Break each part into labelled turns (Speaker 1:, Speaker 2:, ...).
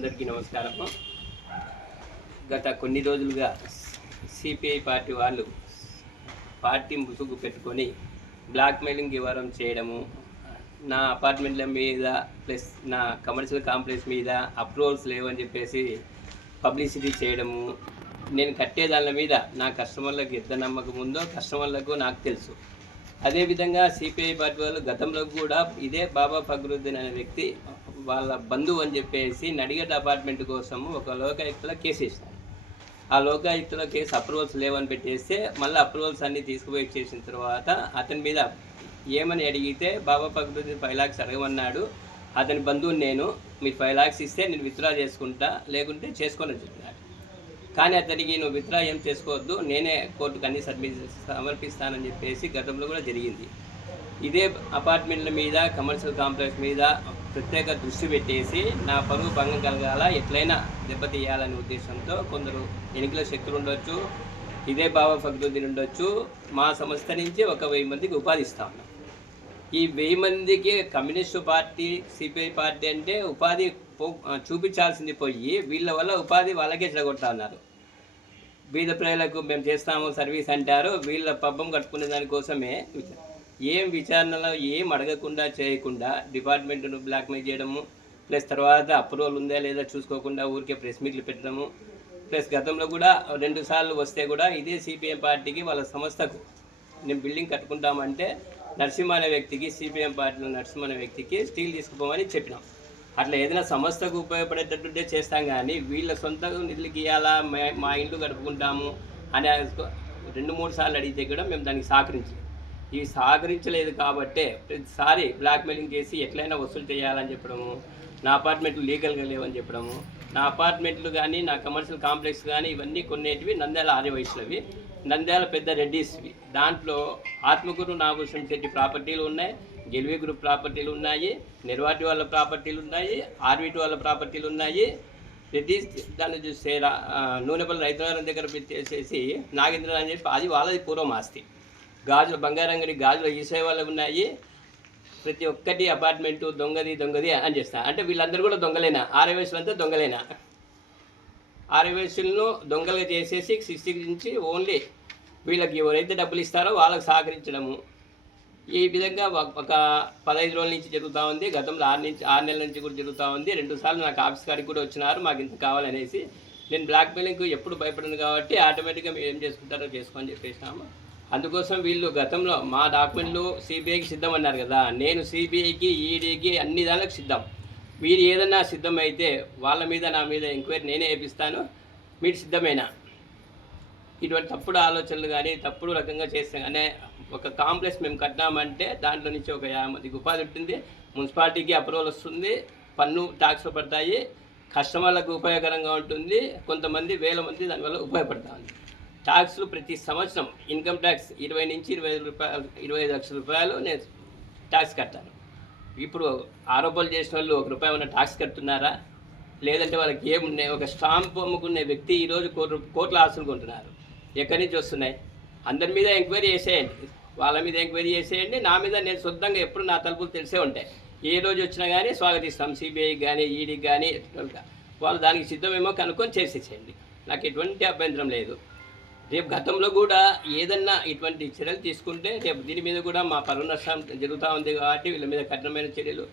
Speaker 1: అందరికీ నమస్కారం గత కొన్ని రోజులుగా సిపిఐ పార్టీ వాళ్ళు పార్టీ ముసుగు పెట్టుకొని బ్లాక్ మెయిలింగ్ ఇవ్వడం చేయడము నా అపార్ట్మెంట్ల మీద ప్లస్ నా కమర్షియల్ కాంప్లెక్స్ మీద అప్రూవల్స్ లేవని చెప్పేసి పబ్లిసిటీ చేయడము నేను కట్టే దాని మీద నా కస్టమర్లకు ఎంత నమ్మకం ఉందో కస్టమర్లకు నాకు తెలుసు అదేవిధంగా సిపిఐ పార్టీ వాళ్ళు గతంలో కూడా ఇదే బాబా ఫగ్రుద్దీన్ అనే వ్యక్తి వాళ్ళ బంధువు అని చెప్పేసి నడిగడ్డ అపార్ట్మెంట్ కోసము ఒక లోకాయుక్తలో కేసు వేసినారు ఆ లోకాయుక్తలో కేసు అప్రూవల్స్ లేవని పెట్టేస్తే మళ్ళీ అప్రూవల్స్ అన్నీ తీసుకుపోయి చేసిన తర్వాత అతని మీద ఏమని అడిగితే బాబా పక్కన ఫైవ్ లాక్స్ అడగమన్నాడు అతని బంధువుని నేను మీరు ఫైవ్ లాక్స్ ఇస్తే నేను విత్డ్రా చేసుకుంటా లేకుంటే చేసుకోని చెప్పినాడు కానీ అతనికి నువ్వు విత్డ్రా ఏం చేసుకోవద్దు నేనే కోర్టుకు అన్ని సబ్మిట్ సమర్పిస్తానని చెప్పేసి గతంలో కూడా జరిగింది ఇదే అపార్ట్మెంట్ల మీద కమర్షియల్ కాంప్లెక్స్ మీద ప్రత్యేక దృష్టి పెట్టేసి నా పరుగు భంగం కలగాల ఎట్లయినా దెబ్బతీయాలనే ఉద్దేశంతో కొందరు ఎన్నికల శక్తులు ఉండొచ్చు ఇదే భావ భక్తులు ఉండొచ్చు మా సంస్థ నుంచి ఒక వెయ్యి మందికి ఉపాధి ఇస్తాం ఈ వెయ్యి మందికి కమ్యూనిస్టు పార్టీ సిపిఐ పార్టీ అంటే ఉపాధి చూపించాల్సింది పోయి వీళ్ళ వల్ల ఉపాధి వాళ్ళకే చెడగొట్టా ఉన్నారు బీద ప్రజలకు మేము చేస్తాము సర్వీస్ అంటారు వీళ్ళ పబ్బం కట్టుకునే దానికోసమే ఏం విచారణలో ఏం అడగకుండా చేయకుండా డిపార్ట్మెంట్ను బ్లాక్మెయిల్ చేయడము ప్లస్ తర్వాత అప్రూవల్ ఉందా లేదా చూసుకోకుండా ఊరికే ప్రెస్ మీట్లు పెట్టడము ప్లస్ గతంలో కూడా రెండు సార్లు వస్తే కూడా ఇదే సిపిఎం పార్టీకి వాళ్ళ సంస్థకు నేను బిల్డింగ్ కట్టుకుంటామంటే నరసింహ అనే వ్యక్తికి సిపిఎం పార్టీలో నరసింహ అనే వ్యక్తికి స్టీల్ తీసుకుపోమని చెప్పినాం అట్లా ఏదైనా సంస్థకు ఉపయోగపడేటట్టుంటే చేస్తాం కానీ వీళ్ళ సొంత నిధులు గీయాలా మా ఇల్లు గడుపుకుంటాము అనే రెండు మూడు సార్లు అడిగితే కూడా మేము దానికి సహకరించాం ఇవి సహకరించలేదు కాబట్టే ప్రతిసారి బ్లాక్మెయిలింగ్ చేసి ఎట్లయినా వసూలు చేయాలని చెప్పడము నా అపార్ట్మెంట్లు లీగల్గా లేవని చెప్పడము నా అపార్ట్మెంట్లు కానీ నా కమర్షియల్ కాంప్లెక్స్ కానీ ఇవన్నీ కొన్నిటివి నంద్యాల వయసులవి నంద్యాల పెద్ద రెడ్డిస్వి దాంట్లో ఆత్మగురు నాగభూషణ్ శెట్టి ప్రాపర్టీలు ఉన్నాయి గెలివి గ్రూప్ ప్రాపర్టీలు ఉన్నాయి నిర్వాటి వాళ్ళ ప్రాపర్టీలు ఉన్నాయి ఆర్విటి వాళ్ళ ప్రాపర్టీలు ఉన్నాయి రెడ్డి దాన్ని చూస్తే నూనెపల్లి రైతుల దగ్గర చేసేసి నాగేంద్ర అని చెప్పి అది వాళ్ళది పూర్వం ఆస్తి గాజుల బంగారంగడి గాజుల వాళ్ళు ఉన్నాయి ప్రతి ఒక్కటి అపార్ట్మెంటు దొంగది దొంగది అని చేస్తా అంటే వీళ్ళందరూ కూడా దొంగలేనా ఆరే అంతా దొంగలేనా ఆరే వయసులను దొంగలుగా చేసేసి శిక్షించి ఓన్లీ వీళ్ళకి ఎవరైతే డబ్బులు ఇస్తారో వాళ్ళకి సహకరించడము ఈ విధంగా ఒక పదహైదు రోజుల నుంచి జరుగుతూ ఉంది గతంలో ఆరు నుంచి ఆరు నెలల నుంచి కూడా జరుగుతూ ఉంది రెండు సార్లు నాకు ఆఫీస్ కాడికి కూడా వచ్చినారు మాకు ఇంత కావాలనేసి నేను బ్లాక్ ఎప్పుడు భయపడను కాబట్టి ఆటోమేటిక్గా మీరు ఏం చేసుకుంటారో చేసుకోని చెప్పేసినాము అందుకోసం వీళ్ళు గతంలో మా డాక్యుమెంట్లు సిబిఐకి సిద్ధం అన్నారు కదా నేను సిబిఐకి ఈడీకి అన్ని దానికి సిద్ధం మీరు ఏదన్నా సిద్ధమైతే వాళ్ళ మీద నా మీద ఎంక్వైరీ నేనే వేపిస్తాను మీరు సిద్ధమైన ఇటువంటి తప్పుడు ఆలోచనలు కానీ తప్పుడు రకంగా చేస్తాం అనే ఒక కాంప్లెక్స్ మేము కట్టినామంటే దాంట్లో నుంచి ఒక యాభై మందికి ఉపాధి ఉంటుంది మున్సిపాలిటీకి అప్రూవల్ వస్తుంది పన్ను ట్యాక్స్ పడతాయి కస్టమర్లకు ఉపయోగకరంగా ఉంటుంది కొంతమంది వేల మంది దానివల్ల ఉపయోగపడతా ఉంది ట్యాక్స్లు ప్రతి సంవత్సరం ఇన్కమ్ ట్యాక్స్ ఇరవై నుంచి ఇరవై ఐదు రూపాయలు ఇరవై ఐదు లక్షల రూపాయలు నేను ట్యాక్స్ కట్టాను ఇప్పుడు ఆరోపణలు చేసిన వాళ్ళు ఒక రూపాయి ఏమైనా ట్యాక్స్ కడుతున్నారా లేదంటే వాళ్ళకి ఏమున్నాయి ఒక స్టాంప్ అమ్ముకునే వ్యక్తి ఈరోజు కోట్ల కోట్ల ఆశలు కొంటున్నారు ఎక్కడి నుంచి వస్తున్నాయి అందరి మీద ఎంక్వైరీ చేసేయండి వాళ్ళ మీద ఎంక్వైరీ చేసేయండి నా మీద నేను శుద్ధంగా ఎప్పుడు నా తలుపులు తెలిసే ఉంటాయి ఏ రోజు వచ్చినా కానీ స్వాగతిస్తాం సిబిఐకి కానీ ఈడీకి కానీ వాళ్ళు దానికి సిద్ధమేమో కనుక్కొని చేసేసేయండి నాకు ఎటువంటి అభ్యంతరం లేదు రేపు గతంలో కూడా ఏదన్నా ఇటువంటి చర్యలు తీసుకుంటే రేపు దీని మీద కూడా మా పరువు నష్టం జరుగుతూ ఉంది కాబట్టి వీళ్ళ మీద కఠినమైన చర్యలు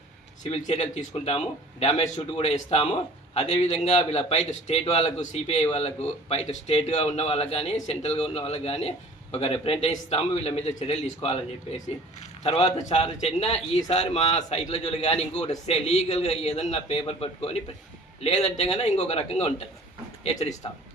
Speaker 1: సివిల్ చర్యలు తీసుకుంటాము డ్యామేజ్ షూట్ కూడా ఇస్తాము అదేవిధంగా వీళ్ళ పైట స్టేట్ వాళ్ళకు సిపిఐ వాళ్ళకు బయట స్టేట్గా ఉన్న వాళ్ళకు కానీ సెంట్రల్గా ఉన్న వాళ్ళకు కానీ ఒక రిప్రజెంటేషన్ ఇస్తాము వీళ్ళ మీద చర్యలు తీసుకోవాలని చెప్పేసి తర్వాత చాలా చిన్న ఈసారి మా సైట్లో జోలు కానీ ఇంకొకటి వస్తే లీగల్గా ఏదన్నా పేపర్ పట్టుకొని లేదంటే కానీ ఇంకొక రకంగా ఉంటుంది హెచ్చరిస్తాము